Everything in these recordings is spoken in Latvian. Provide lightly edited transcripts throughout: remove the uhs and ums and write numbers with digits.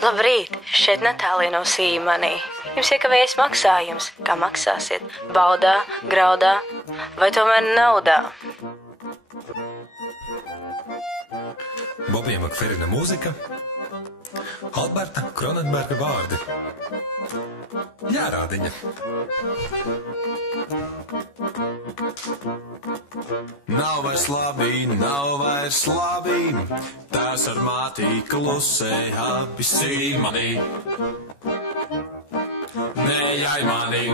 Labrīt, šeit Natālija no Sīmanī. Jums iekavējas maksājums. Kā maksāsiet? Baudā, graudā vai tomēr naudā? Bobija Makferina mūzika, Alberta Kronenberga vārdi. Jārādiņa. Nav vairs labi, tās ar mātī klusē abi Sīmanī. Nejai manī.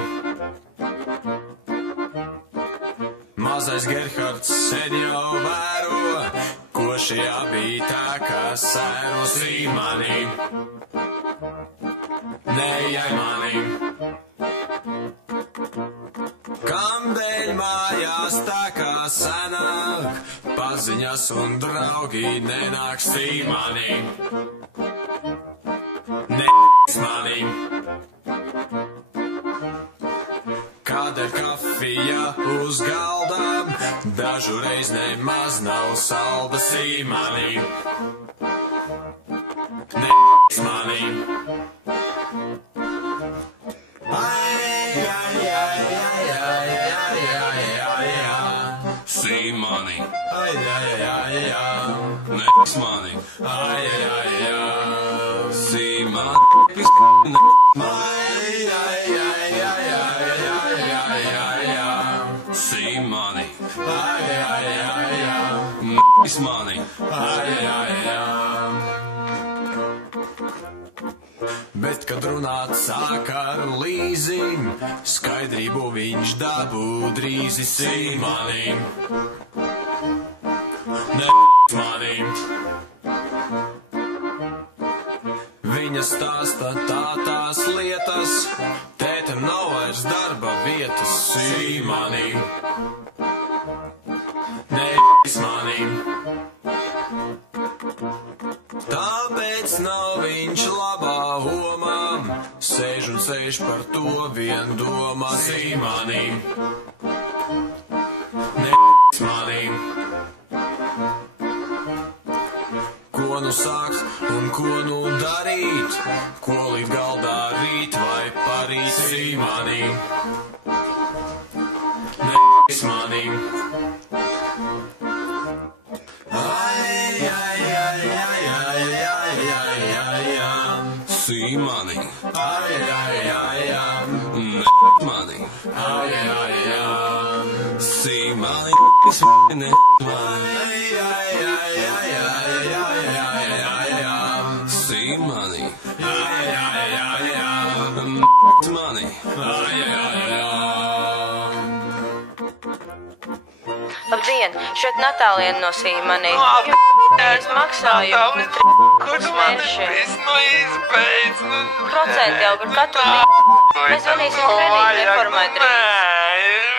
Mazais Gerhards sen jau vēro, ko šie abi tā kā sēro Sīmanī. Nejai manī. Kamdēļ mājās tā kā senāk, paziņas un draugi nenāk Sīmanī. Neiks manī. Kādēļ kafija uz galdām, dažreiz nemaz nav salda Sīmanī. Neiks manī. Sīmanī. Neiks manī. Sīmanī. Sīmanī. Neiks manī. Bet, kad runāt sāk ar līzim, skaidrību viņš dabū drīzi Sīmanī. Neiks manī. Viņa stāsta tās lietas, tētam nav vairs darba vietas Sīmanī. Neiks manī. Tāpēc nav viņš labā homā, sēž un sēž par to vien domā Sīmanī. Neiks manī. Ko nu sākt un ko nu darīt, ko līdz galdā rīt vai parīt Sīmanī. Neiks manī. Sīmanī. Neiks manī. Sīmanī. Neiks manī. Sīmanī. Neiks manī. Labdien, šeit Natālija no Sīmanī. Es maksāju Kur tu man viss no izbeidz? procenti jau par katru dienu. Mēs zvanīsim kredīt reformai drīz.